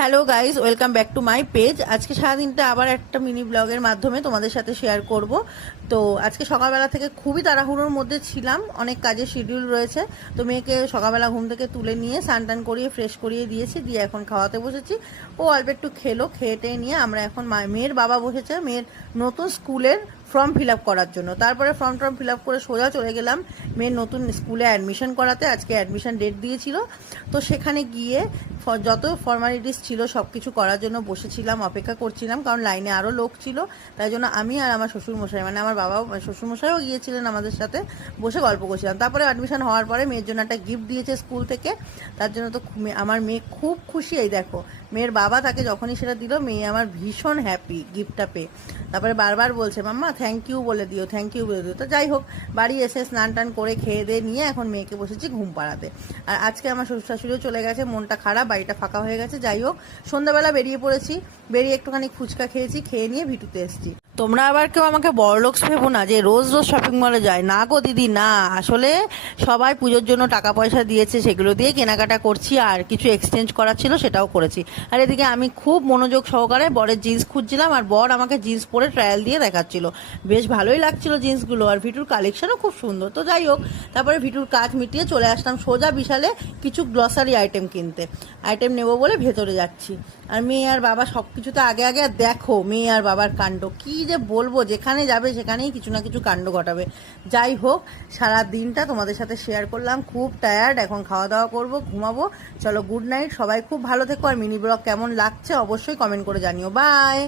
Hello guys, welcome back to my page. আজকে সারাদিনটা আবার একটা মিনি ব্লগের মাধ্যমে তোমাদের সাথে শেয়ার করব। তো আজকে সকালবেলা থেকে খুবই তাড়াহুড়োর মধ্যে ছিলাম, অনেক কাজের শিডিউল রয়েছে। তো মেয়েকে সকালবেলা ঘুম থেকে তুলে নিয়ে স্নান টান করিয়ে ফ্রেশ করিয়ে দিয়েছি, দিয়ে এখন খাওয়াতে বসেছি। ও অল্প একটু খেলো, খেয়ে টেয়ে নিয়ে আমরা এখন মেয়ের বাবা বসেছে মেয়ের নতুন স্কুলের ফর্ম ফিল আপ করার জন্য। তারপরে ফর্ম ফিল আপ করে সোজা চলে গেলাম মেয়ের নতুন স্কুলে অ্যাডমিশন করাতে। আজকে অ্যাডমিশন ডেট দিয়েছিল, তো সেখানে গিয়ে যত ফর্মালিটিস ছিল সব কিছু করার জন্য বসেছিলাম, অপেক্ষা করছিলাম, কারণ লাইনে আরও লোক ছিল। তাই জন্য আমি আর আমার শ্বশুরমশাই, মানে আমার বাবাও শ্বশুরমশাইও গিয়েছিলেন আমাদের সাথে, বসে গল্প করছিলাম। তারপরে অ্যাডমিশন হওয়ার পরে মেয়ের জন্য একটা গিফট দিয়েছে স্কুল থেকে, তার জন্য তো আমার মেয়ে খুব খুশি। এই দেখো, মেয়ের বাবা তাকে যখনই সেটা দিল, মেয়ে আমার ভীষণ হ্যাপি গিফটটা পেয়ে। তারপরে বারবার বলছে, মাম্মা থ্যাংক ইউ বলে দিও, থ্যাংক ইউ বলে দিও। তো যাই হোক, বাড়ি এসে স্নান টান করে খেয়ে দিয়ে নিয়ে এখন মেয়েকে বসেছি ঘুম পাড়াতে। আর আজকে আমার শ্বশুর শাশুড়িও চলে গেছে, মনটা খারাপ, বাড়িটা ফাঁকা হয়ে গেছে। যাই হোক, সন্ধ্যাবেলা বেরিয়ে পড়েছি, বেরিয়ে একটুখানি ফুচকা খেয়েছি, খেয়ে নিয়ে ভিটুতে এসেছি। তোমরা আবার কেউ আমাকে বড়লোকস ভেবো না যে রোজ রোজ শপিং মলে যায়, না গো দিদি, না। আসলে সবাই পুজোর জন্য টাকা পয়সা দিয়েছে, সেগুলো দিয়ে কেনাকাটা করছি, আর কিছু এক্সচেঞ্জ করার ছিল সেটাও করেছি। আর এদিকে আমি খুব মনোযোগ সহকারে বরের জিন্স খুঁজছিলাম, আর বর আমাকে জিন্স পরে ট্রায়াল দিয়ে দেখাচ্ছিল। বেশ ভালোই লাগছিল জিন্সগুলো, আর ভিটুর কালেকশনও খুব সুন্দর। তো যাই হোক, তারপরে ভিটুর কাজ মিটিয়ে চলে আসলাম সোজা বিশালে কিছু গ্লসারি আইটেম কিনতে। আইটেম নেবো বলে ভেতরে যাচ্ছি। আর মেয়ে আর বাবা সব কিছুতে আগে আগে। দেখো মেয়ে আর বাবার কাণ্ড, কি যে বলবো, যেখানে যাবে সেখানেই কিছু না কিছু কাণ্ড ঘটাবে। যাই হোক, সারা দিনটা তোমাদের সাথে শেয়ার করলাম, খুব টায়ার্ড, এখন খাওয়া দাওয়া করবো, ঘুমাবো। চলো, গুড নাইট, সবাই খুব ভালো থেকো। আর মিনি ব্লগ কেমন লাগছে অবশ্যই কমেন্ট করে জানিও। বাই।